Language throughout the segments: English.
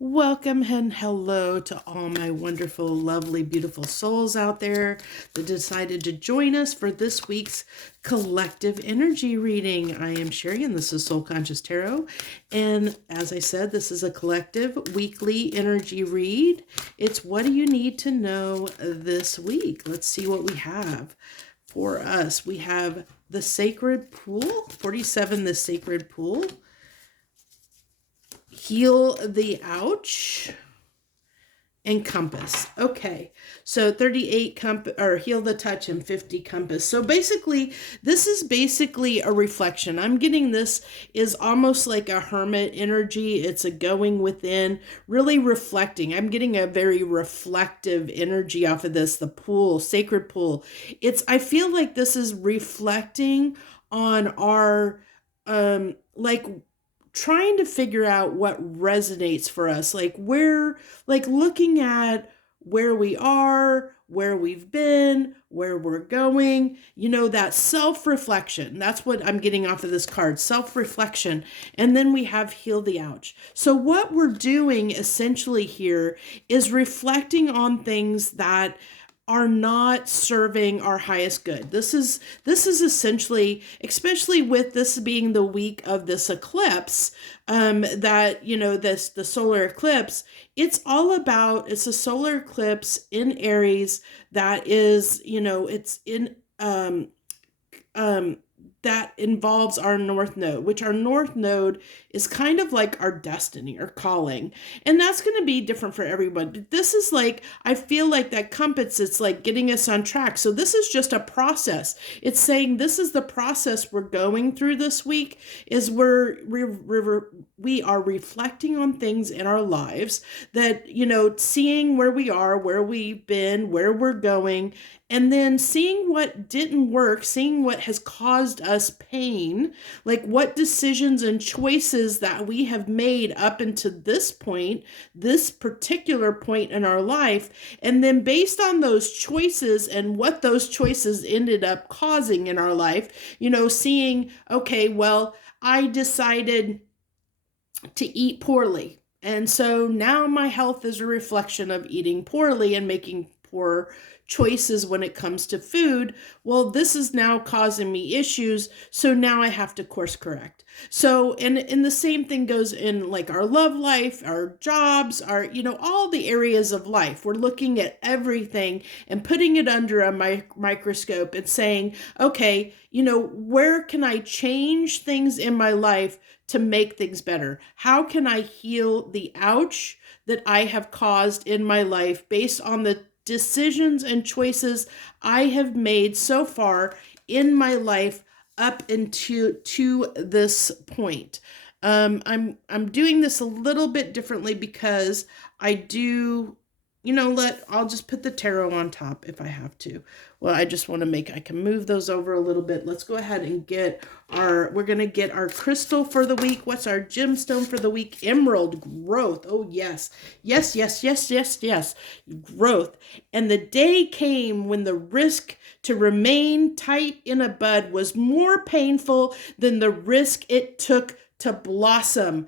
Welcome and hello to all my wonderful, lovely, beautiful souls out there that decided to join us for this week's collective energy reading. I am Sherry and this is Soul Conscious Tarot. And as I said, this is a collective weekly energy read. It's what do you need to know this week? Let's see what we have for us. We have the Sacred Pool, 47, the Sacred Pool. Heal the Ouch, and Compass. Okay, so 38 compass, or Heal the Touch, and 50 Compass. So basically, this is basically a reflection. I'm getting this is almost like a hermit energy. It's a going within, really reflecting. I'm getting a very reflective energy off of this, the pool, sacred pool. I feel like this is reflecting on our, like, trying to figure out what resonates for us, like looking at where we are, where we've been, where we're going, that self-reflection. That's what I'm getting off of this card, self-reflection. And then we have Heal the Ouch. So what we're doing essentially here is reflecting on things that are not serving our highest good. This is essentially, especially with this being the week of this eclipse, the solar eclipse, it's a solar eclipse in Aries that is, it's in that involves our North Node, which our North Node is kind of like our destiny or calling. And that's going to be different for everyone. But this is like, I feel like that compass, it's like getting us on track. So this is just a process. It's saying this is the process we're going through this week, is we are reflecting on things in our lives that, seeing where we are, where we've been, where we're going, and then seeing what didn't work, seeing what has caused us pain, like what decisions and choices that we have made up until this point, this particular point in our life. And then based on those choices and what those choices ended up causing in our life, seeing, okay, well, I decided to eat poorly. And so now my health is a reflection of eating poorly and making poor choices when it comes to food. Well, this is now causing me issues, so now I have to course correct. So, and the same thing goes in like our love life, our jobs, our, all the areas of life. We're looking at everything and putting it under a microscope and saying, okay, where can I change things in my life to make things better? How can I heal the ouch that I have caused in my life based on the decisions and choices I have made so far in my life up into this point? I'm doing this a little bit differently because I do, I'll just put the tarot on top if I have to. Well, I just want to I can move those over a little bit. Let's go ahead and we're going to get our crystal for the week. What's our gemstone for the week? Emerald growth. Oh, yes. Yes, yes, yes, yes, yes. Growth. And the day came when the risk to remain tight in a bud was more painful than the risk it took to blossom.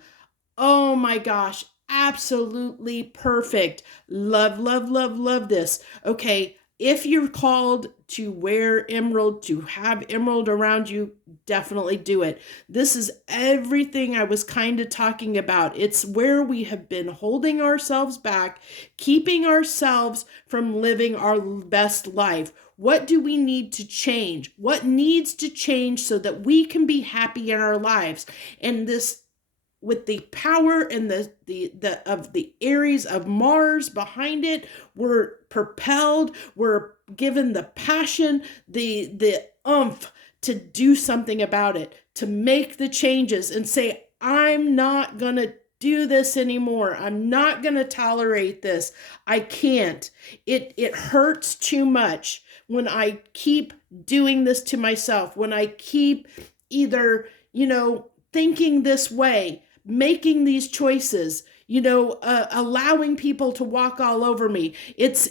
Oh my gosh. Absolutely perfect. Love, love, love, love this. Okay. If you're called to wear emerald, to have emerald around you, definitely do it. This is everything I was kind of talking about. It's where we have been holding ourselves back, keeping ourselves from living our best life. What do we need to change? What needs to change so that we can be happy in our lives? And this, with the power and the Aries of Mars behind it, we're propelled, we're given the passion, the oomph to do something about it, to make the changes and say, I'm not gonna do this anymore. I'm not gonna tolerate this. I can't. It hurts too much when I keep doing this to myself, when I keep either, thinking this way, making these choices, allowing people to walk all over me. It's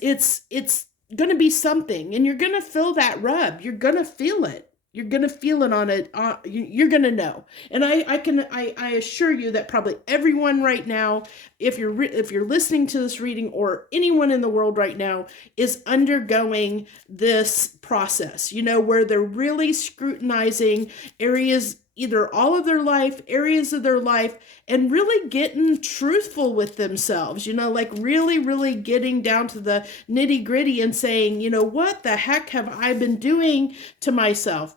going to be something, and you're going to feel that rub. You're going to feel it. You're going to feel it on it. You're going to know. And I assure you that probably everyone right now, if you're listening to this reading, or anyone in the world right now, is undergoing this process, where they're really scrutinizing areas, either all of their life, areas of their life, and really getting truthful with themselves, like really, really getting down to the nitty gritty and saying, what the heck have I been doing to myself?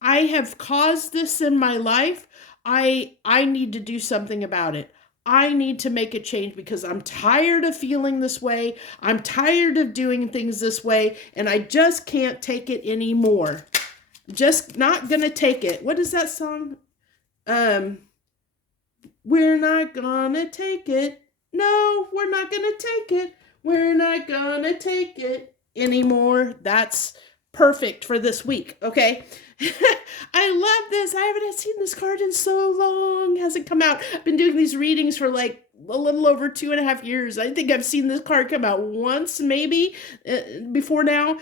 I have caused this in my life. I need to do something about it. I need to make a change because I'm tired of feeling this way. I'm tired of doing things this way, and I just can't take it anymore. Just not gonna take it. What is that song? We're not gonna take it. No, we're not gonna take it. We're not gonna take it anymore. That's perfect for this week, okay? I love this. I haven't seen this card in so long. It hasn't come out. I've been doing these readings for like a little over 2.5 years. I think I've seen this card come out once, maybe, before now.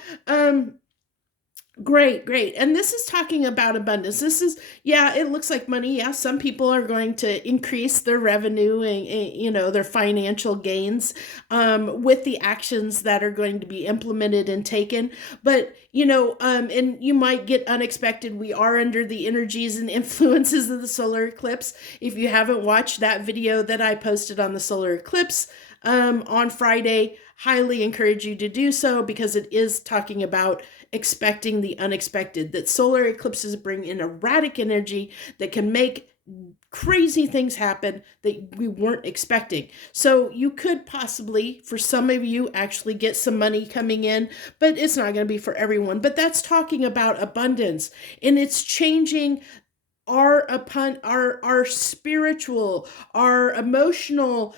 Great. And this is talking about abundance. This is, yeah, it looks like money. Yeah, some people are going to increase their revenue and their financial gains with the actions that are going to be implemented and taken. But, and you might get unexpected. We are under the energies and influences of the solar eclipse. If you haven't watched that video that I posted on the solar eclipse on Friday, highly encourage you to do so, because it is talking about expecting the unexpected, that solar eclipses bring in erratic energy that can make crazy things happen that we weren't expecting. So you could possibly, for some of you, actually get some money coming in, but it's not going to be for everyone. But that's talking about abundance, and it's changing our spiritual, our emotional,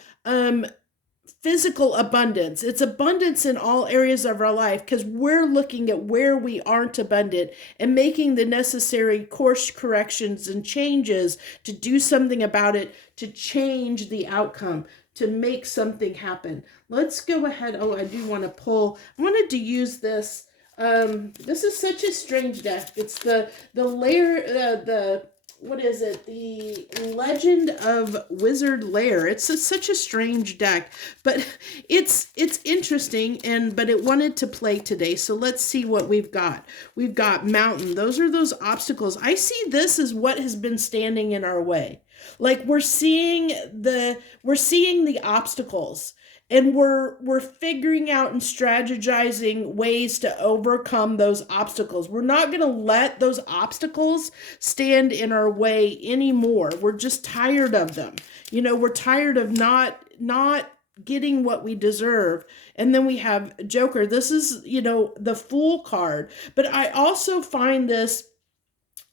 physical abundance. It's abundance in all areas of our life, because we're looking at where we aren't abundant and making the necessary course corrections and changes to do something about it, to change the outcome, to make something happen. Let's go ahead. Oh, I do want to pull. I wanted to use this. This is such a strange deck. It's the Laird, what is it? The Legend of Wizard Laird. It's such a strange deck, but it's interesting, but it wanted to play today. So let's see what we've got. We've got mountain. Those are those obstacles. I see this as what has been standing in our way. Like we're seeing the obstacles, and we're figuring out and strategizing ways to overcome those obstacles. We're not going to let those obstacles stand in our way anymore. We're just tired of them. We're tired of not getting what we deserve. And then we have Joker. This is, the Fool card. But I also find this,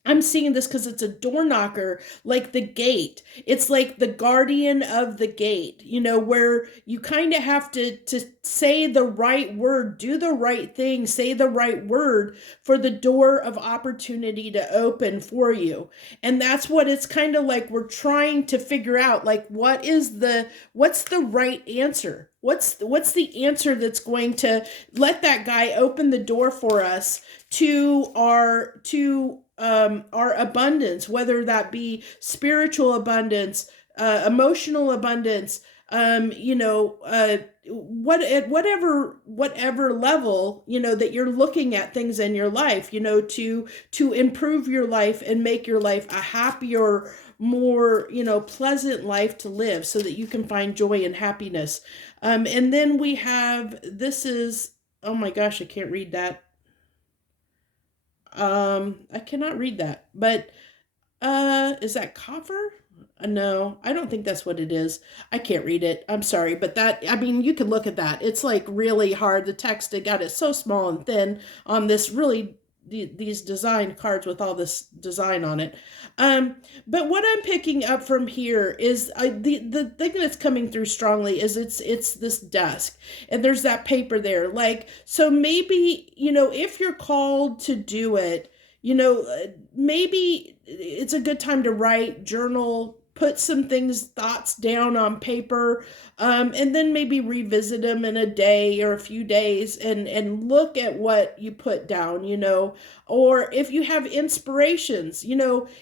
I'm seeing this because it's a door knocker, like the gate. It's like the guardian of the gate, where you kind of have to say the right word, do the right thing, say the right word for the door of opportunity to open for you. And that's what it's kind of like. We're trying to figure out, like, what's the right answer? What's the answer that's going to let that guy open the door for us to our abundance, whether that be spiritual abundance, emotional abundance, whatever level, that you're looking at things in your life, to improve your life and make your life a happier, more, pleasant life to live, so that you can find joy and happiness. And then we have, this is, oh my gosh, I can't read that. I cannot read that, but, is that copper? No, I don't think that's what it is. I can't read it. I'm sorry, but you can look at that. It's like really hard. The text, they got it so small and thin on this really, these design cards with all this design on it. But what I'm picking up from here is the thing that's coming through strongly is it's this desk, and there's that paper there. Like, so maybe, if you're called to do it, maybe it's a good time to write, journal, put some thoughts down on paper, and then maybe revisit them in a day or a few days and look at what you put down, or if you have inspirations,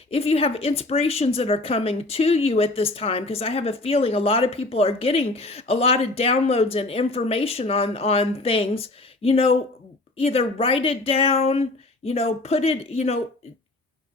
if you have inspirations that are coming to you at this time, because I have a feeling a lot of people are getting a lot of downloads and information on things, either write it down, put it,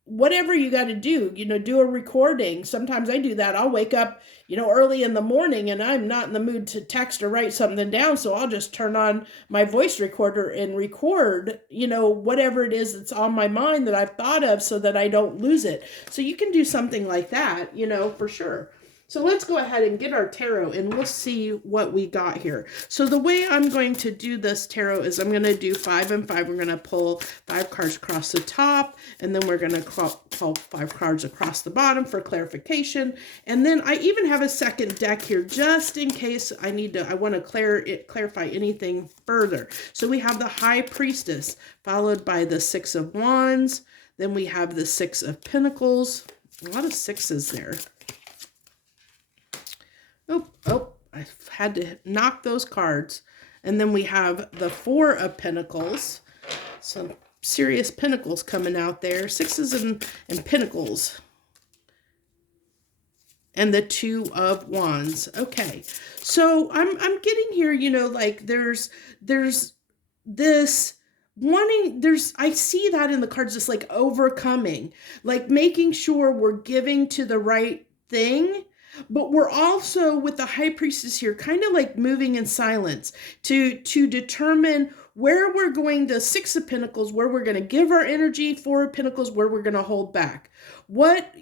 whatever you got to do, do a recording. Sometimes I do that. I'll wake up, early in the morning and I'm not in the mood to text or write something down. So I'll just turn on my voice recorder and record, whatever it is that's on my mind that I've thought of so that I don't lose it. So you can do something like that, for sure. So let's go ahead and get our tarot and we'll see what we got here. So the way I'm going to do this tarot is I'm going to do 5 and 5. We're going to pull 5 cards across the top, and then we're going to pull 5 cards across the bottom for clarification. And then I even have a second deck here just in case I want to clarify anything further. So we have the High Priestess followed by the 6 of Wands. Then we have the 6 of Pentacles. A lot of sixes there. Oh, I had to knock those cards. And then we have the 4 of Pentacles. Some serious pentacles coming out there. Sixes and Pentacles. And the 2 of Wands. Okay. So I'm getting here, like there's this I see that in the cards, just like overcoming, like making sure we're giving to the right thing. But we're also, with the High Priestess here, kind of like moving in silence to determine where we're going to 6 of Pentacles, where we're going to give our energy, 4 of Pentacles, where we're going to hold back. What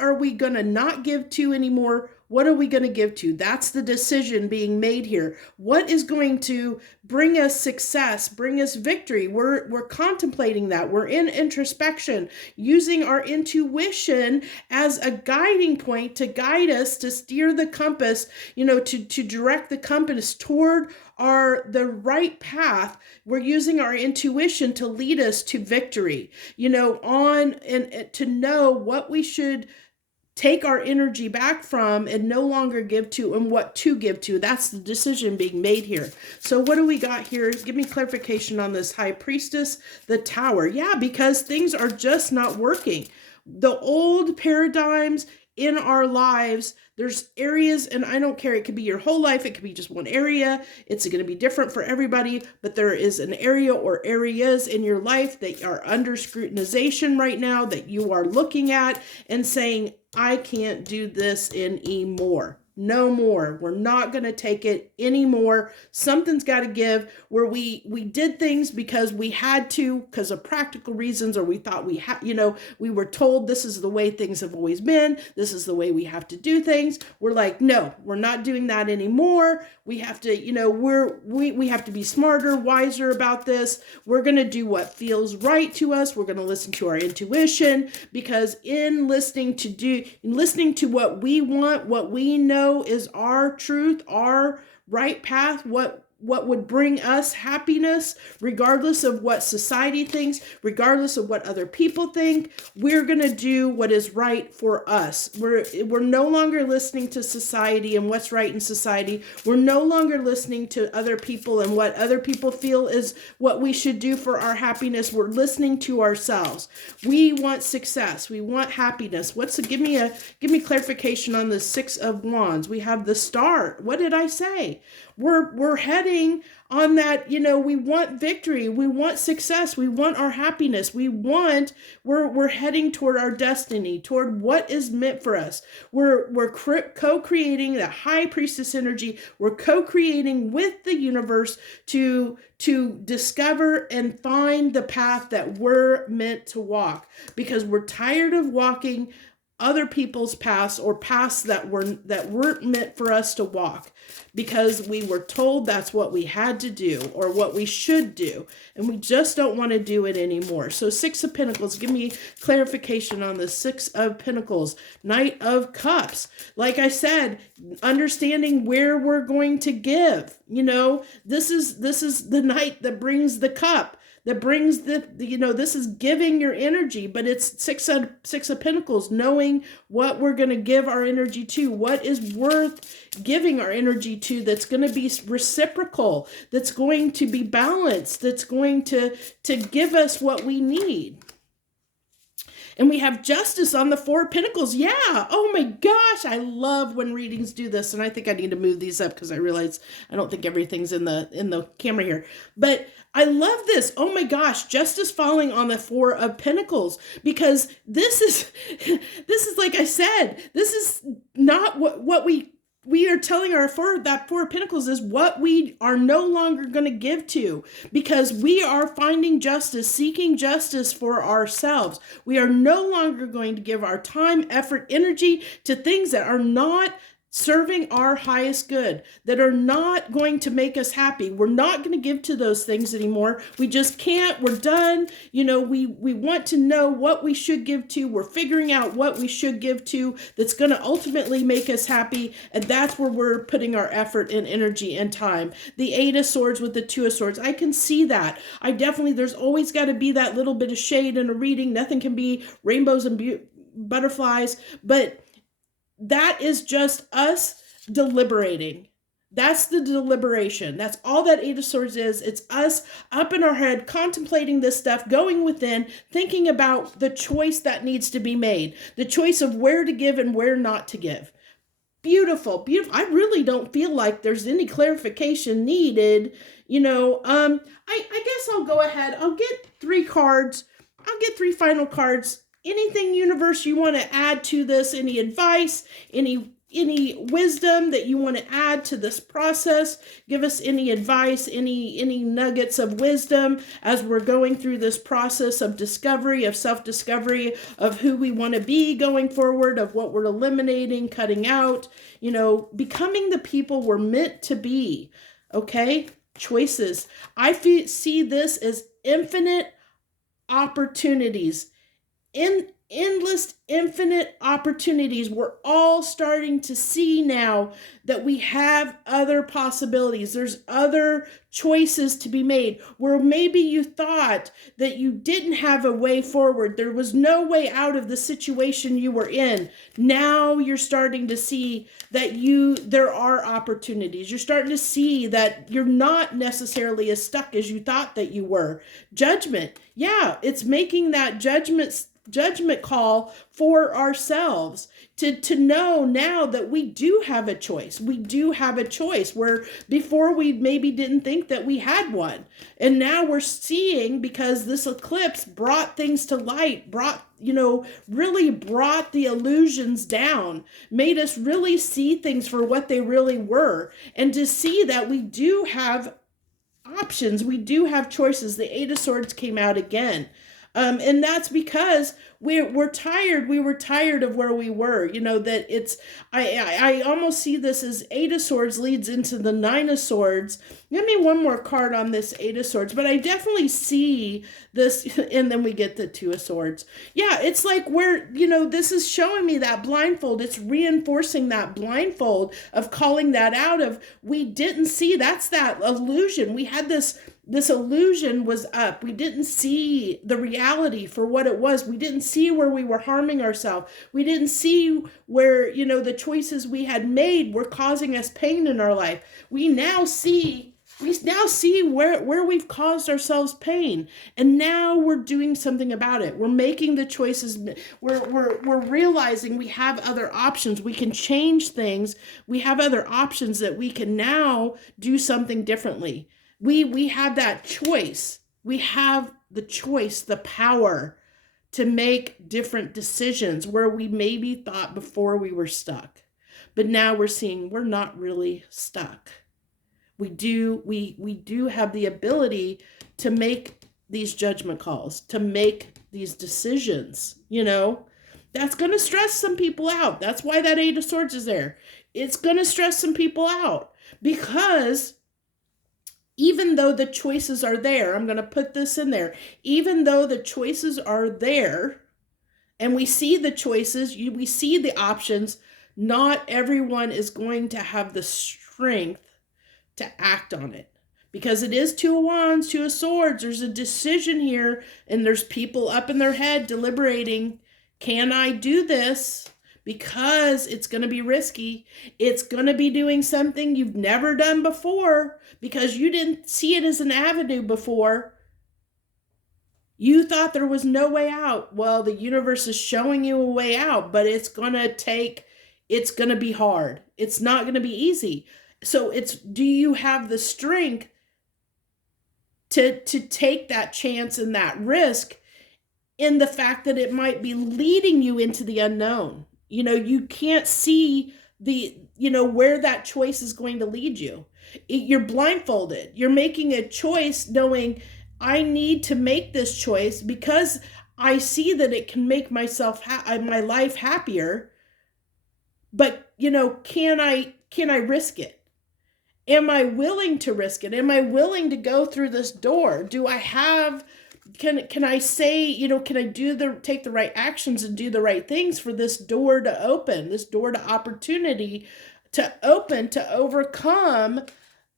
are we going to not give to anymore? What are we going to give to? That's the decision being made here. What is going to bring us success, bring us victory? We're contemplating that. We're in introspection, using our intuition as a guiding point to guide us, to steer the compass, to direct the compass toward the right path. We're using our intuition to lead us to victory, and to know what we should take our energy back from and no longer give to, and what to give to. That's the decision being made here. So what do we got here? Give me clarification on this High Priestess, the Tower. Yeah, because things are just not working. The old paradigms in our lives, there's areas, and I don't care, it could be your whole life, it could be just one area, it's going to be different for everybody, but there is an area or areas in your life that are under scrutinization right now, that you are looking at and saying, I can't do this anymore. No more. We're not going to take it anymore. Something's got to give, where we did things because we had to, because of practical reasons, or we thought we had, we were told this is the way things have always been. This is the way we have to do things. We're like, no, we're not doing that anymore. We have to, we have to be smarter, wiser about this. We're going to do what feels right to us. We're going to listen to our intuition, because in listening to what we want, what we know is our truth, our right path, what would bring us happiness, regardless of what society thinks, regardless of what other people think. We're going to do what is right for us. We're no longer listening to society and what's right in society. We're no longer listening to other people and what other people feel is what we should do for our happiness. We're listening to ourselves. We want success. We want happiness. Give me clarification on the 6 of Wands. We have the Star. What did I say? We're heading on that, we want victory, we want success, we want our happiness, we're heading toward our destiny, toward what is meant for us. We're co-creating that High Priestess energy. We're co-creating with the universe to discover and find the path that we're meant to walk, because we're tired of walking other people's paths, or paths that weren't meant for us to walk, because we were told that's what we had to do or what we should do, and we just don't want to do it anymore. So 6 of Pentacles, give me clarification on the 6 of Pentacles. Knight of Cups, like I said, understanding where we're going to give. This is the Knight that brings the cup, that brings this is giving your energy, but it's six of Pentacles, knowing what we're going to give our energy to, what is worth giving our energy to, that's going to be reciprocal, that's going to be balanced, that's going to give us what we need. And we have Justice on the Four of Pentacles. Yeah. Oh my gosh. I love when readings do this. And I think I need to move these up because I realize I don't think everything's in the camera here. But I love this. Oh my gosh. Justice falling on the Four of Pentacles, because this is like I said, this is not what we are telling Four of Pentacles is what we are no longer going to give to, because we are finding justice, seeking justice for ourselves. We are no longer going to give our time, effort, energy to things that are not serving our highest good, that are not going to make us happy. We're not going to give to those things anymore. We just can't. We're done. We want to know what we should give to. We're figuring out what we should give to that's going to ultimately make us happy. And that's where we're putting our effort and energy and time. The Eight of Swords with the Two of Swords. I can see that. There's always got to be that little bit of shade in a reading. Nothing can be rainbows and butterflies, but that is just us deliberating. That's the deliberation. That's all that Eight of Swords is. It's us up in our head, contemplating this stuff, going within, thinking about the choice that needs to be made, the choice of where to give and where not to give. Beautiful, beautiful. I really don't feel like there's any clarification needed. I guess I'll go ahead. I'll get 3 cards. I'll get 3 final cards. Anything, universe, you want to add to this? Any advice, any wisdom that you want to add to this process? Give us any advice, any nuggets of wisdom as we're going through this process of discovery, of self-discovery, of who we want to be going forward, of what we're eliminating, cutting out, becoming the people we're meant to be. Okay? Choices. I see this as infinite opportunities. Endless, infinite opportunities. We're all starting to see now that we have other possibilities. There's other choices to be made, where maybe you thought that you didn't have a way forward. There was no way out of the situation you were in. Now you're starting to see that there are opportunities. You're starting to see that you're not necessarily as stuck as you thought that you were. Judgment. Yeah, it's making that judgment call for ourselves to know now that we do have a choice. We do have a choice, where before we maybe didn't think that we had one. And now we're seeing, because this eclipse brought things to light, really brought the illusions down, made us really see things for what they really were, and to see that we do have options. We do have choices. The Eight of Swords came out again. And that's because we're tired. We were tired of where we were. That it's, I almost see this as Eight of Swords leads into the Nine of Swords. Give me one more card on this Eight of Swords, but I definitely see this, and then we get the Two of Swords. Yeah, it's like this is showing me that blindfold. It's reinforcing that blindfold of calling that out of, we didn't see, that's that illusion. We had this illusion was up. We didn't see the reality for what it was. We didn't see where we were harming ourselves. We didn't see where, the choices we had made were causing us pain in our life. We now see where we've caused ourselves pain. And now we're doing something about it. We're making the choices. We're realizing we have other options. We can change things. We have other options that we can now do something differently. We have that choice. We have the choice, the power to make different decisions where we maybe thought before we were stuck. But now we're seeing we're not really stuck. We do have the ability to make these judgment calls, to make these decisions. That's going to stress some people out. That's why that Eight of Swords is there. It's going to stress some people out, because even though the choices are there, I'm going to put this in there, even though the choices are there and we see the choices, we see the options, not everyone is going to have the strength to act on it, because it is Two of Wands, Two of Swords. There's a decision here, and there's people up in their head deliberating. Can I do this? Because it's going to be risky. It's going to be doing something you've never done before because you didn't see it as an avenue before. You thought there was no way out. Well, the universe is showing you a way out, but it's going to be hard. It's not going to be easy. So do you have the strength to take that chance and that risk in the fact that it might be leading you into the unknown? You can't see where that choice is going to lead you. You're blindfolded. You're making a choice knowing I need to make this choice because I see that it can make my life happier. But, can I risk it? Am I willing to risk it? Am I willing to go through this door? Do I have, can I say, can I take the right actions and do the right things for this door to open, this door to opportunity to open, to overcome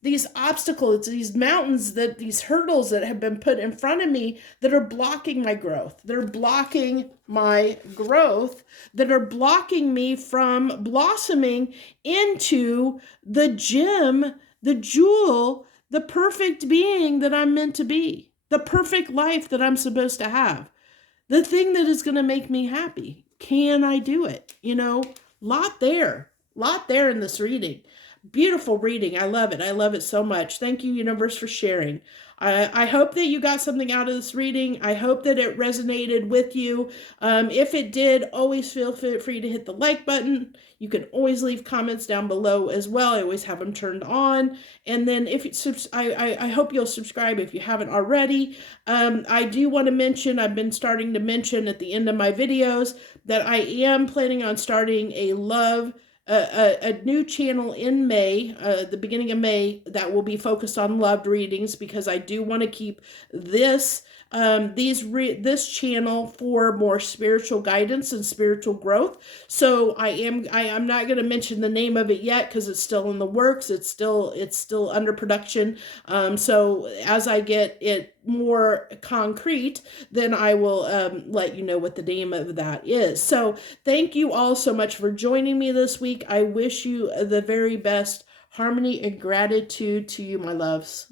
these obstacles, these mountains, these hurdles that have been put in front of me that are blocking my growth. They're blocking my growth, that are blocking me from blossoming into the gem, the jewel, the perfect being that I'm meant to be, the perfect life that I'm supposed to have, the thing that is going to make me happy. Can I do it? Lot there in this reading. Beautiful reading. I love it. I love it so much. Thank you, universe, for sharing. I hope that you got something out of this reading. I hope that it resonated with you. If it did, always feel free to hit the like button. You can always leave comments down below as well. I always have them turned on. And then I hope you'll subscribe if you haven't already. I do want to mention, I've been starting to mention at the end of my videos that I am planning on starting a new channel in May, the beginning of May, that will be focused on loved readings, because I do want to keep this channel for more spiritual guidance and spiritual growth. So I'm not going to mention the name of it yet because it's still in the works. It's still under production. So as I get it more concrete, then I will let you know what the name of that is. So thank you all so much for joining me this week. I wish you the very best harmony and gratitude to you, my loves.